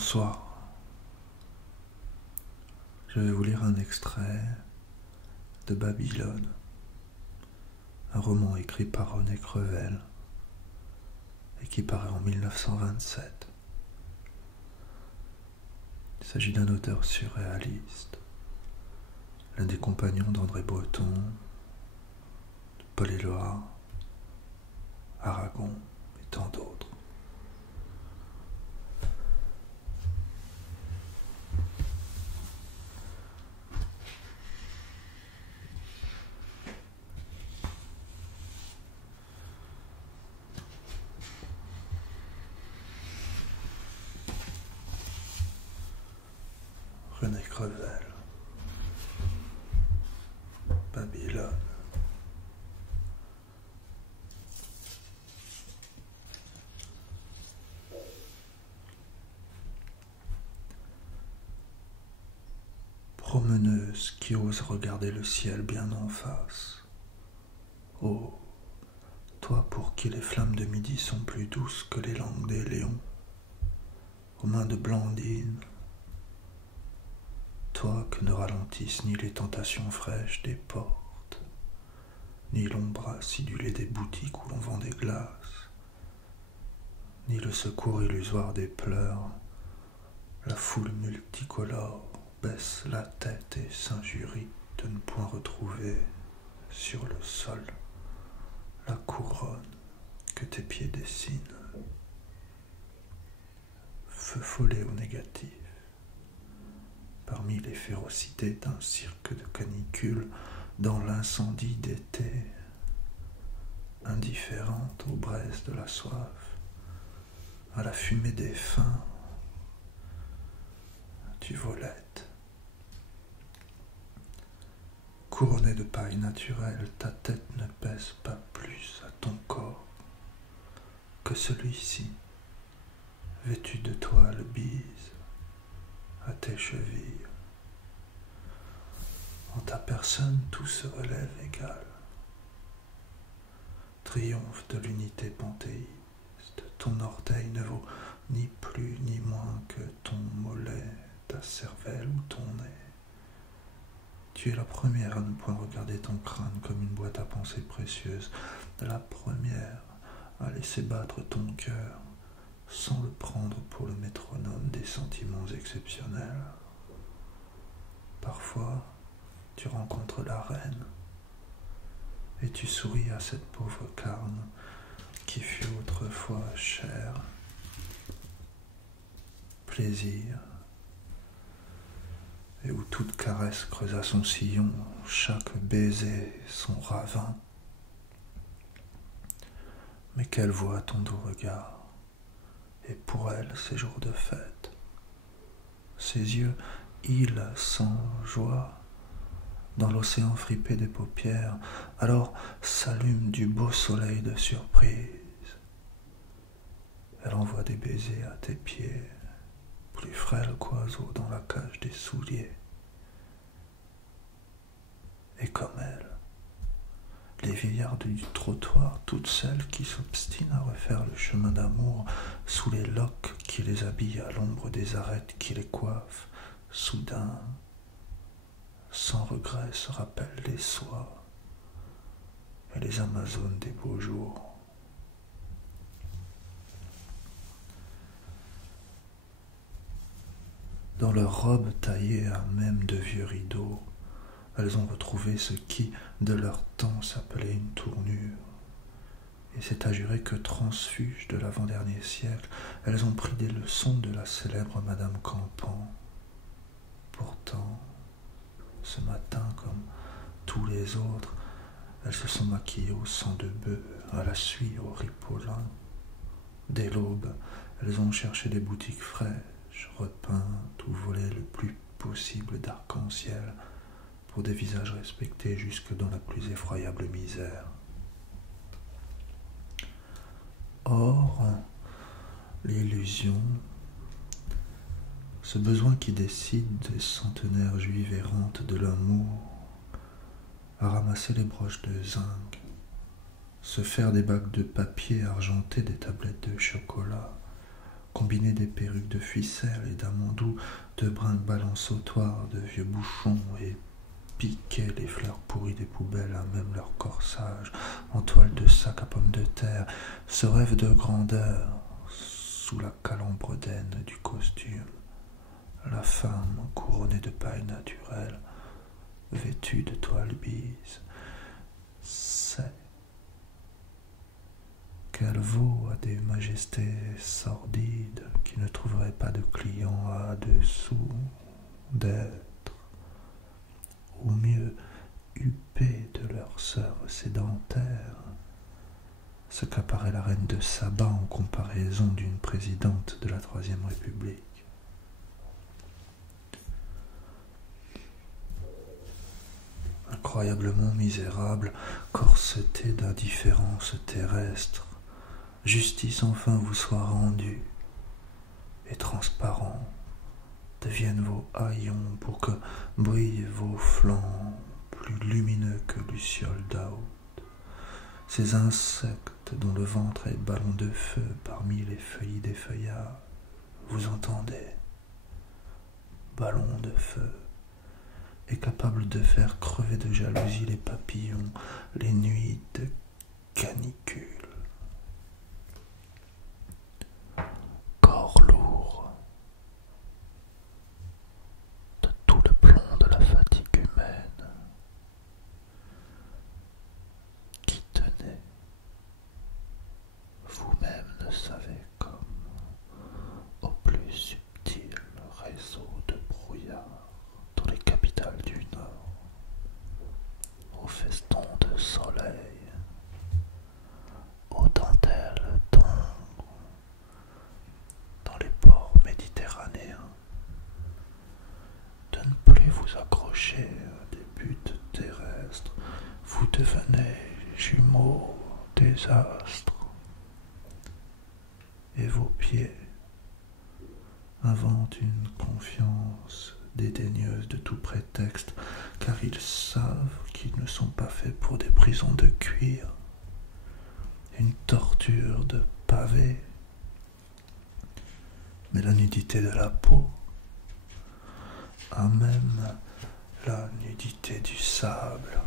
Bonsoir. Je vais vous lire un extrait de Babylone, un roman écrit par René Crevel et qui paraît en 1927. Il s'agit d'un auteur surréaliste, l'un des compagnons d'André Breton, de Paul Éluard, Aragon et tant d'autres. René Crevel, Babylone. Promeneuse qui ose regarder le ciel bien en face. Oh, toi pour qui les flammes de midi sont plus douces que les langues des lions, aux mains de Blandine, toi que ne ralentissent ni les tentations fraîches des portes, ni l'ombre acidulée des boutiques où l'on vend des glaces, ni le secours illusoire des pleurs, la foule multicolore baisse la tête et s'injurie de ne point retrouver sur le sol la couronne que tes pieds dessinent. Feu follet au négatif, parmi les férocités d'un cirque de canicule, dans l'incendie d'été, indifférente aux braises de la soif, à la fumée des fins, tu volettes. Couronnée de paille naturelle, ta tête ne pèse pas plus à ton corps que celui-ci, vêtu de toile bise à tes chevilles. En ta personne, tout se relève égal. Triomphe de l'unité panthéiste, ton orteil ne vaut ni plus ni moins que ton mollet, ta cervelle ou ton nez. Tu es la première à ne point regarder ton crâne comme une boîte à pensées précieuse, la première à laisser battre ton cœur sans le prendre pour le métronome des sentiments exceptionnels. Parfois, tu rencontres la reine et tu souris à cette pauvre carne qui fut autrefois chair, plaisir, et où toute caresse creusa son sillon, chaque baiser son ravin. Mais qu'elle voit ton doux regard, et pour elle ces jours de fête, ses yeux îlent sans joie dans l'océan fripé des paupières, alors s'allume du beau soleil de surprise. Elle envoie des baisers à tes pieds, plus frêles qu'oiseaux dans la cage des souliers. Et comme elle, les vieillardes du trottoir, toutes celles qui s'obstinent à refaire le chemin d'amour sous les loques qui les habillent à l'ombre des arêtes qui les coiffent, soudain, sans regret se rappellent les soies et les amazones des beaux jours. Dans leurs robes taillées à même de vieux rideaux, elles ont retrouvé ce qui, de leur temps, s'appelait une tournure. Et c'est à jurer que, transfuges de l'avant-dernier siècle, elles ont pris des leçons de la célèbre Madame Campan. Pourtant, ce matin, comme tous les autres, elles se sont maquillées au sang de bœuf, à la suie, au ripolin. Dès l'aube, elles ont cherché des boutiques fraîches, repeintes ou volé le plus possible d'arc-en-ciel pour des visages respectés jusque dans la plus effroyable misère. Or, l'illusion, ce besoin qui décide des centenaires juives errantes de l'amour, à ramasser les broches de zinc, se faire des bagues de papier argenté des tablettes de chocolat, combiner des perruques de ficelle et d'amandou, de brinque-balles en sautoir, de vieux bouchons, et piquer les fleurs pourries des poubelles à même leur corsage, en toile de sac à pommes de terre, ce rêve de grandeur, sous la calambre d'aine du costume, la femme couronnée de paille naturelle, vêtue de toile bise, c'est qu'elle vaut à des majestés sordides qui ne trouveraient pas de clients à 2 sous d'être, ou mieux huppées de leurs sœurs sédentaires, ce qu'apparaît la reine de Saba en comparaison d'une présidente de la Troisième République. Incroyablement misérable, corseté d'indifférence terrestre, justice enfin vous soit rendue, et transparent deviennent vos haillons pour que brillent vos flancs plus lumineux que lucioles d'août. Ces insectes dont le ventre est ballon de feu parmi les feuilles des feuillages, vous entendez? Ballon de feu, est capable de faire crever de jalousie les papillons, les nuits de canicule. Corps lourd, de tout le plomb de la fatigue humaine, qui tenez, vous-même ne savez comme, au plus subtil réseau de brouillard dans les capitales du Nord, aux festons de soleil, aux dentelles d'ombre, dans les ports méditerranéens, de ne plus vous accrocher à des buts terrestres, vous devenez jumeaux des astres, et vos pieds inventent une confiance dédaigneuse de tout prétexte, car ils savent qu'ils ne sont pas faits pour des prisons de cuir, une torture de pavé, mais la nudité de la peau, à même la nudité du sable,